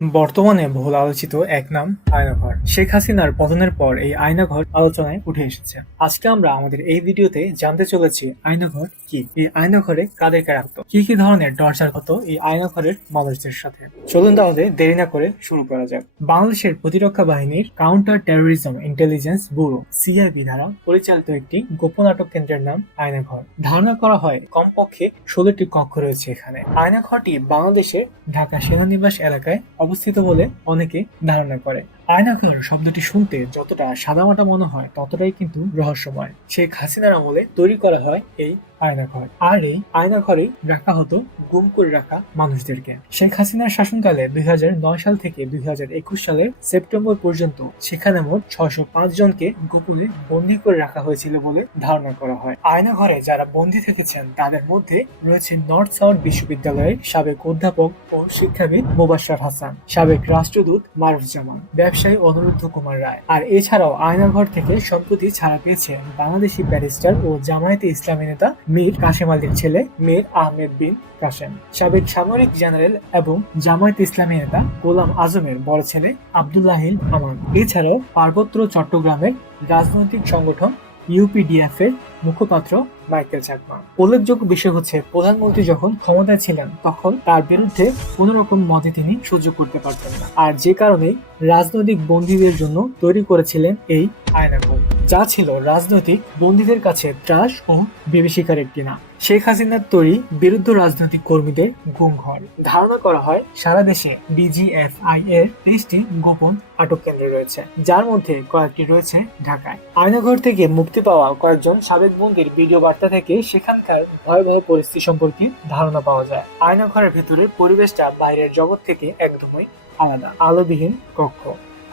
বর্তমানে বহুল আলোচিত এক নাম আয়নাঘর। শেখ হাসিনার পতনের পর এই আয়নাঘর আলোচনায় উঠে এসেছে। আজকে আমরা আমাদের এই ভিডিওতে জানতে চলেছি আয়নাঘর কি, এই আয়নাঘরে কাদেরকে রাখতো, কি কি ধরনের টর্চার হতো এই আয়নাঘরের মানুষদের সাথে। চলুন তাহলে দেরি না করে শুরু করা যাক। বাংলাদেশের প্রতিরক্ষা বাহিনীর counter terrorism intelligence bureau CIB দ্বারা পরিচালিত একটি গোপন আটক কেন্দ্রের নাম আয়নাঘর। ধারণা করা হয় কমপক্ষে 16টি কক্ষ রয়েছে এখানে। আয়নাঘরটি বাংলাদেশের ঢাকা সেনানিবাস এলাকায় অবস্থিত বলে অনেকে ধারণা করে। আয়নাঘর শব্দটি শুনতে যতটা সাদামাটা মনে হয় ততটাই কিন্তু রহস্যময়। শেখ হাসিনার আমলে তৈরি করা হয় এই আয়নাঘর, আর এই আয়নাঘরেই রাখা হতো গুম করে রাখা মানুষদেরকে। শেখ হাসিনার শাসনকালে 2009 সাল থেকে 2021 সালের সেপ্টেম্বর পর্যন্ত সেখানে মোট 605 জনকে গোপনে বন্দী করে রাখা হয়েছিল বলে ধারণা করা হয়। আয়নাঘরে যারা বন্দী থেকেছেন তাদের মধ্যে রয়েছে নর্থ সাউথ বিশ্ববিদ্যালয়ের সাবেক অধ্যাপক ও শিক্ষাবিদ মোবাশ্বের হাসান, সাবেক রাষ্ট্রদূত মারুফ-জামান, ব্যবসায়ী অনুরুদ্ধ কুমার রায়। আর এছাড়াও আয়নাঘর থেকে সম্প্রতি ছাড়া পেয়েছে বাংলাদেশি ব্যারিস্টার ও জামায়াতে ইসলামী নেতা মীর কাসেম আলীর ছেলে মীর আহমেদ বিন কাসেম, সাবেক সামরিক জেনারেল এবং জামায়াতে ইসলামী নেতা গোলাম আজমের বড় ছেলে আব্দুল্লাহিল আমান। এছাড়াও পার্বত্য চট্টগ্রামের রাজনৈতিক সংগঠন ইউপিডিএফ এর মুখপাত্র মাইকেল চাকমা। উল্লেখযোগ্য বিষয় হচ্ছে, প্রধানমন্ত্রী যখন ক্ষমতায় ছিলেন তখন তার বিরুদ্ধে কোন রকম মতে তিনি সহ্য করতে পারতেন না, আর যে কারণে রাজনৈতিক বন্দীদের জন্য তৈরি করেছিলেন এই আয়নাঘর, যা ছিল রাজনৈতিক বন্দীদের কাছে ত্রাস ও বিভীষিকার একটি নাম। শেখ হাসিনার তৈরি বিরুদ্ধ রাজনৈতিক কর্মীদের গুম ঘর। ধারণা করা হয় সারা দেশে ডিজিএফআই এর 30টি গোপন আটক কেন্দ্র রয়েছে, যার মধ্যে কয়েকটি রয়েছে ঢাকায়। আয়নাঘর থেকে মুক্তি পাওয়া কয়েকজন সাবেক বন্দীর ভিডিও বার্তা থেকে সেখানকার ভয়াবহ পরিস্থিতি সম্পর্কে ধারণা পাওয়া যায়। আয়নাঘরের ভেতরের পরিবেশটা বাইরের জগৎ থেকে একদমই আলাদা। আলোবিহীন কক্ষ,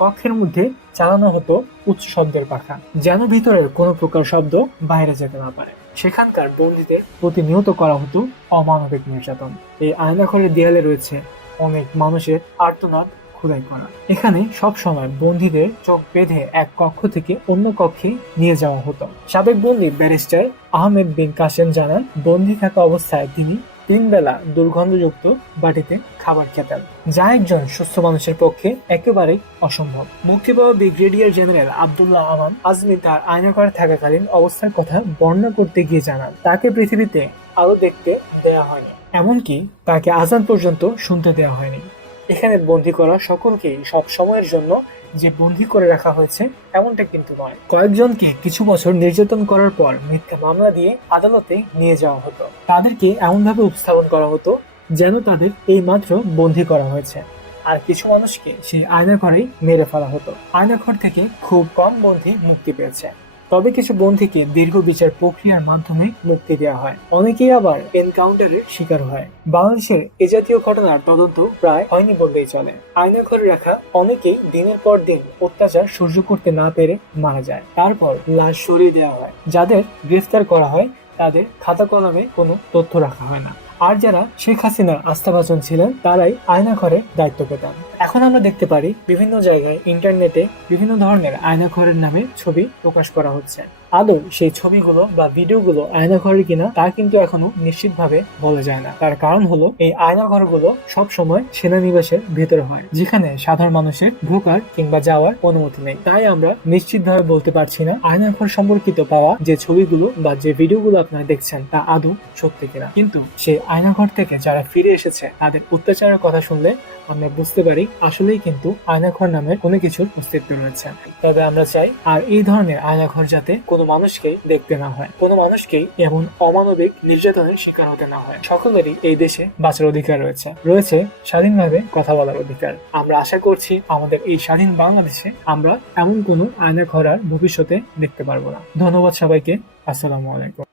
কক্ষের মধ্যে চালানো হতো উচ্চ শব্দের পাখা, যেন ভিতরের কোনো প্রকার শব্দ বাইরে যেতে না পারে। সেখানকার বন্দীদের প্রতিনিয়ত করা হতো অমানবিক নির্যাতন। এই আয়নাঘরের দেয়ালে রয়েছে অনেক মানুষের আর্তনাদ খোদাই করা। এখানে সব সময় বন্দীদের চোখ বেঁধে এক কক্ষ থেকে অন্য কক্ষে নিয়ে যাওয়া হতো। সাবেক বন্দী ব্যারিস্টার আহমেদ বিন কাসেম জানান, বন্দী থাকা অবস্থায় তিনি 3 বেলা দুর্গন্ধযুক্ত বাটিতে খাবার খেতেন, যা একজন সুস্থ মানুষের পক্ষে একেবারেই অসম্ভব। মুক্তি পাওয়া ব্রিগেডিয়ার জেনারেল আব্দুল্লাহ আমান আজমি তার আয়নাঘরে থাকাকালীন অবস্থার কথা বর্ণনা করতে গিয়ে জানান, তাকে পৃথিবীতে আলো দেখতে দেয়া হয়নি, এমনকি তাকে আজান পর্যন্ত শুনতে দেওয়া হয়নি। এখানে বন্দী করা সকলকেই সব সময়ের জন্য যে বন্দী করে রাখা হয়েছে এমনটা কিন্তু নয়। কয়েকজনকে কিছু বছর নির্যাতন করার পর মিথ্যা মামলা দিয়ে আদালতে নিয়ে যাওয়া হতো। তাদেরকে এমনভাবে উপস্থাপন করা হতো যেন তাদের এই মাত্র বন্দী করা হয়েছে, আর কিছু মানুষকে সেই আয়নাঘরেই মেরে ফেলা হতো। আয়নাঘর থেকে খুব কম বন্দী মুক্তি পেয়েছে, তবে কিছু বন্দীকে দীর্ঘ বিচার প্রক্রিয়ার মাধ্যমে মুক্তি দেওয়া হয়। অনেকেই আবার এনকাউন্টারের শিকার হয়। বাংলাদেশের এ জাতীয় ঘটনার তদন্ত প্রায় হয়নি বললেই চলে। আয়নাঘরে রাখা অনেকেই দিনের পর দিন অত্যাচার সহ্য করতে না পেরে মারা যায়, তারপর লাশ সরিয়ে দেওয়া হয়। যাদের গ্রেফতার করা হয় তাদের খাতা কলমে কোনো তথ্য রাখা হয় না, আর যারা শেখ হাসিনার আস্থাভাজন ছিলেন তারাই আয়নাঘরের দায়িত্ব পেতেন। এখন আমরা দেখতে পারি বিভিন্ন জায়গায় ইন্টারনেটে বিভিন্ন ধরনের আয়নাঘরের নামে ছবি প্রকাশ করা হচ্ছে। আদৌ সেই ছবিগুলো বা ভিডিওগুলো আয়নাঘরের কিনা তা কিন্তু এখনো নিশ্চিতভাবে বলা যায় না। তার কারণ হলো এই আয়নাঘরগুলো সব সময় সেনানিবাসের ভেতরে হয়, যেখানে সাধারণ মানুষের ঢোকার কিংবা যাওয়ার অনুমতি নেই। তাই আমরা নিশ্চিতভাবে বলতে পারছি না আয়নাঘর সম্পর্কিত পাওয়া যে ছবিগুলো বা যে ভিডিওগুলো আপনারা দেখছেন তা আদৌ সত্যি কিনা। কিন্তু সেই আয়নাঘর থেকে যারা ফিরে এসেছে তাদের অত্যাচারের কথা শুনলে আমরা বুঝতে পারি আসলেই কিন্তু আয়নাঘর নামের কোনো কিছুর অস্তিত্ব রয়েছে। তবে আমরা চাই আর এই ধরনের আয়নাঘর যাতে কোনো মানুষকেই দেখতে না হয়, কোনো মানুষকেই এমন অমানবিক নির্যাতনের শিকার হতে না হয়। সকলেরই এই দেশে বাঁচার অধিকার রয়েছে স্বাধীনভাবে কথা বলার অধিকার। আমরা আশা করছি আমাদের এই স্বাধীন বাংলাদেশে আমরা এমন কোনো আয়নাঘর আর ভবিষ্যতে দেখতে পারবো না। ধন্যবাদ সবাইকে। আসসালামু আলাইকুম।